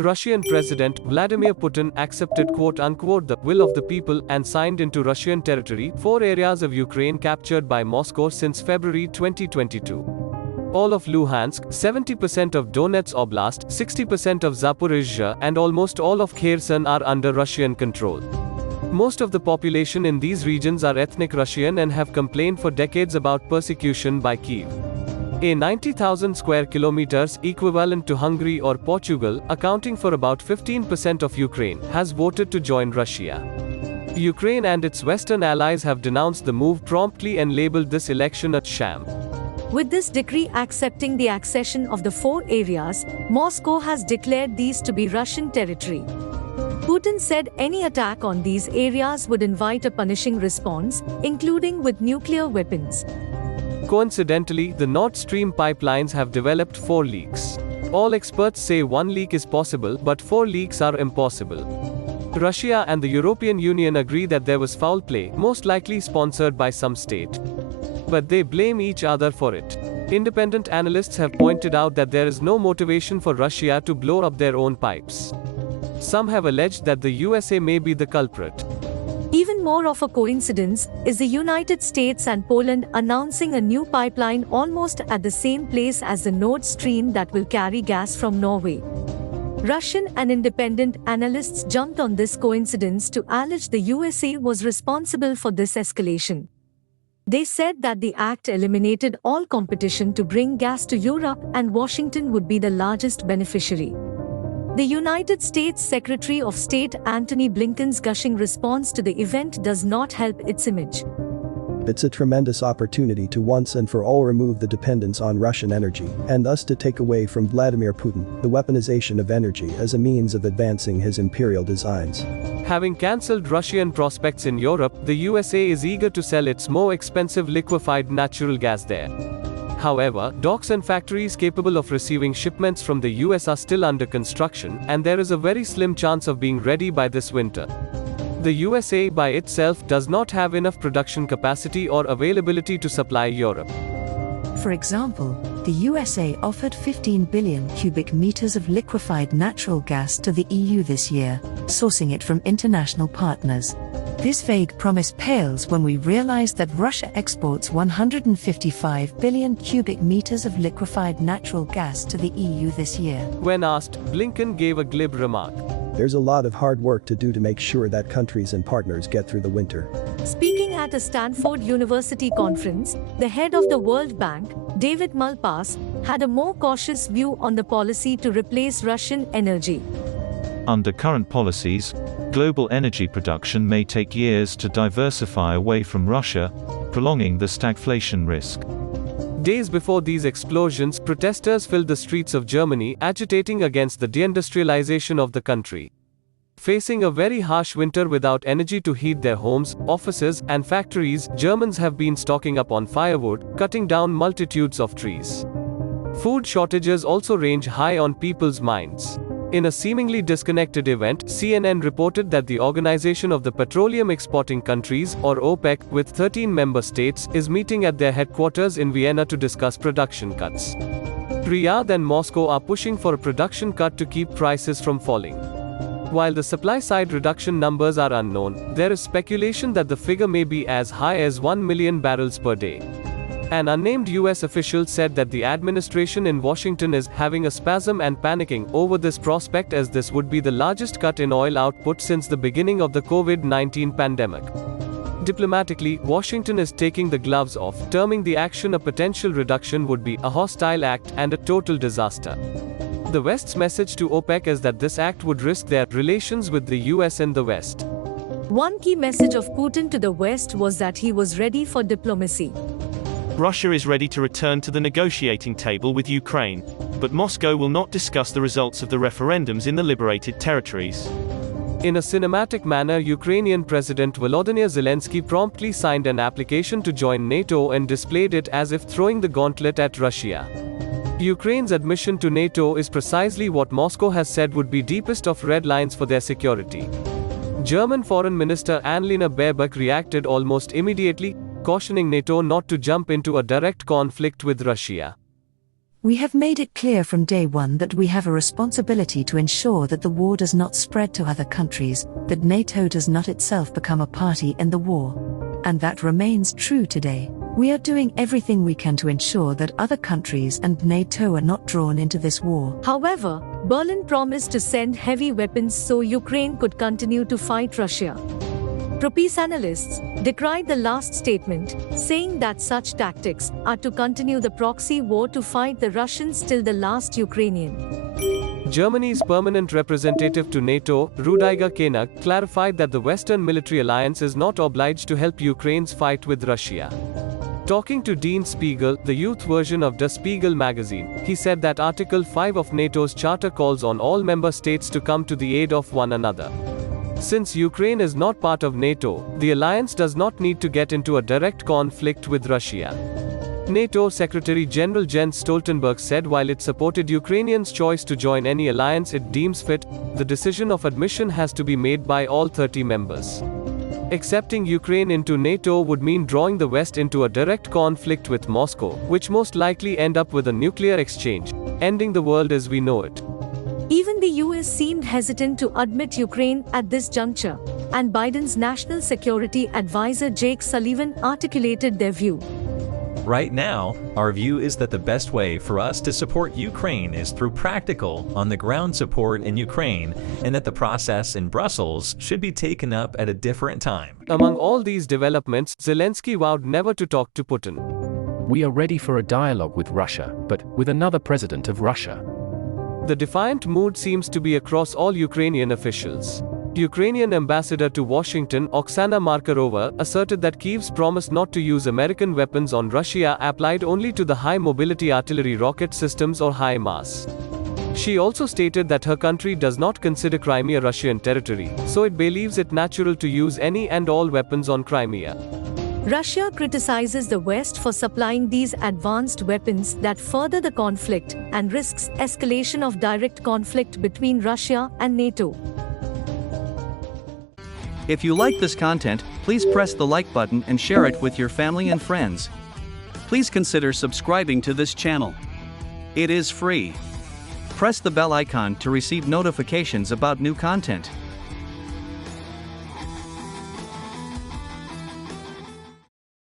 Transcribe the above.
Russian President Vladimir Putin accepted quote-unquote the will of the people and signed into Russian territory 4 areas of Ukraine captured by Moscow since February 2022. All of Luhansk, 70% of Donetsk Oblast, 60% of Zaporizhzhia, and almost all of Kherson are under Russian control. Most of the population in these regions are ethnic Russian and have complained for decades about persecution by Kyiv. A 90,000 square kilometers, equivalent to Hungary or Portugal, accounting for about 15% of Ukraine, has voted to join Russia. Ukraine and its Western allies have denounced the move promptly and labeled this election a sham. With this decree accepting the accession of the 4 areas, Moscow has declared these to be Russian territory. Putin said any attack on these areas would invite a punishing response, including with nuclear weapons. Coincidentally, the Nord Stream pipelines have developed 4 leaks. All experts say 1 leak is possible, but 4 leaks are impossible. Russia and the European Union agree that there was foul play, most likely sponsored by some state. But they blame each other for it. Independent analysts have pointed out that there is no motivation for Russia to blow up their own pipes. Some have alleged that the USA may be the culprit. Even more of a coincidence is the United States and Poland announcing a new pipeline almost at the same place as the Nord Stream that will carry gas from Norway. Russian and independent analysts jumped on this coincidence to allege the USA was responsible for this escalation. They said that the act eliminated all competition to bring gas to Europe and Washington would be the largest beneficiary. The United States Secretary of State Antony Blinken's gushing response to the event does not help its image. It's a tremendous opportunity to once and for all remove the dependence on Russian energy, and thus to take away from Vladimir Putin the weaponization of energy as a means of advancing his imperial designs. Having cancelled Russian prospects in Europe, the USA is eager to sell its more expensive liquefied natural gas there. However, docks and factories capable of receiving shipments from the US are still under construction, and there is a very slim chance of being ready by this winter. The USA by itself does not have enough production capacity or availability to supply Europe. For example, the USA offered 15 billion cubic meters of liquefied natural gas to the EU this year, sourcing it from international partners. This vague promise pales when we realize that Russia exports 155 billion cubic meters of liquefied natural gas to the EU this year. When asked, Blinken gave a glib remark. There's a lot of hard work to do to make sure that countries and partners get through the winter. Speaking at a Stanford University conference, the head of the World Bank, David Malpass, had a more cautious view on the policy to replace Russian energy. Under current policies, global energy production may take years to diversify away from Russia, prolonging the stagflation risk. Days before these explosions, protesters filled the streets of Germany, agitating against the deindustrialization of the country. Facing a very harsh winter without energy to heat their homes, offices, and factories, Germans have been stocking up on firewood, cutting down multitudes of trees. Food shortages also range high on people's minds. In a seemingly disconnected event, CNN reported that the Organization of the Petroleum Exporting Countries, or OPEC, with 13 member states, is meeting at their headquarters in Vienna to discuss production cuts. Riyadh and Moscow are pushing for a production cut to keep prices from falling. While the supply-side reduction numbers are unknown, there is speculation that the figure may be as high as 1 million barrels per day. An unnamed US official said that the administration in Washington is having a spasm and panicking over this prospect, as this would be the largest cut in oil output since the beginning of the COVID-19 pandemic. Diplomatically, Washington is taking the gloves off, terming the action a potential reduction would be a hostile act and a total disaster. The West's message to OPEC is that this act would risk their relations with the US and the West. One key message of Putin to the West was that he was ready for diplomacy. Russia is ready to return to the negotiating table with Ukraine, but Moscow will not discuss the results of the referendums in the liberated territories. In a cinematic manner, Ukrainian President Volodymyr Zelensky promptly signed an application to join NATO and displayed it as if throwing the gauntlet at Russia. Ukraine's admission to NATO is precisely what Moscow has said would be deepest of red lines for their security. German Foreign Minister Annalena Baerbock reacted almost immediately, cautioning NATO not to jump into a direct conflict with Russia. We have made it clear from day one that we have a responsibility to ensure that the war does not spread to other countries, that NATO does not itself become a party in the war. And that remains true today. We are doing everything we can to ensure that other countries and NATO are not drawn into this war. However, Berlin promised to send heavy weapons so Ukraine could continue to fight Russia. Pro-peace analysts decried the last statement, saying that such tactics are to continue the proxy war to fight the Russians till the last Ukrainian. Germany's permanent representative to NATO, Rudiger Koenig, clarified that the Western military alliance is not obliged to help Ukraine's fight with Russia. Talking to Dean Spiegel, the youth version of Der Spiegel magazine, he said that Article 5 of NATO's charter calls on all member states to come to the aid of one another. Since Ukraine is not part of NATO, the alliance does not need to get into a direct conflict with Russia. NATO Secretary General Jens Stoltenberg said while it supported Ukrainians' choice to join any alliance it deems fit, the decision of admission has to be made by all 30 members. Accepting Ukraine into NATO would mean drawing the West into a direct conflict with Moscow, which most likely end up with a nuclear exchange, ending the world as we know it. Even the US seemed hesitant to admit Ukraine at this juncture, and Biden's national security advisor Jake Sullivan articulated their view. Right now, our view is that the best way for us to support Ukraine is through practical, on-the-ground support in Ukraine, and that the process in Brussels should be taken up at a different time. Among all these developments, Zelensky vowed never to talk to Putin. We are ready for a dialogue with Russia, but with another president of Russia. The defiant mood seems to be across all Ukrainian officials. Ukrainian ambassador to Washington, Oksana Markarova, asserted that Kyiv's promise not to use American weapons on Russia applied only to the high-mobility artillery rocket systems or HIMARS. She also stated that her country does not consider Crimea Russian territory, so it believes it natural to use any and all weapons on Crimea. Russia criticizes the West for supplying these advanced weapons that further the conflict and risks escalation of direct conflict between Russia and NATO. If you like this content, please press the like button and share it with your family and friends. Please consider subscribing to this channel. It is free. Press the bell icon to receive notifications about new content.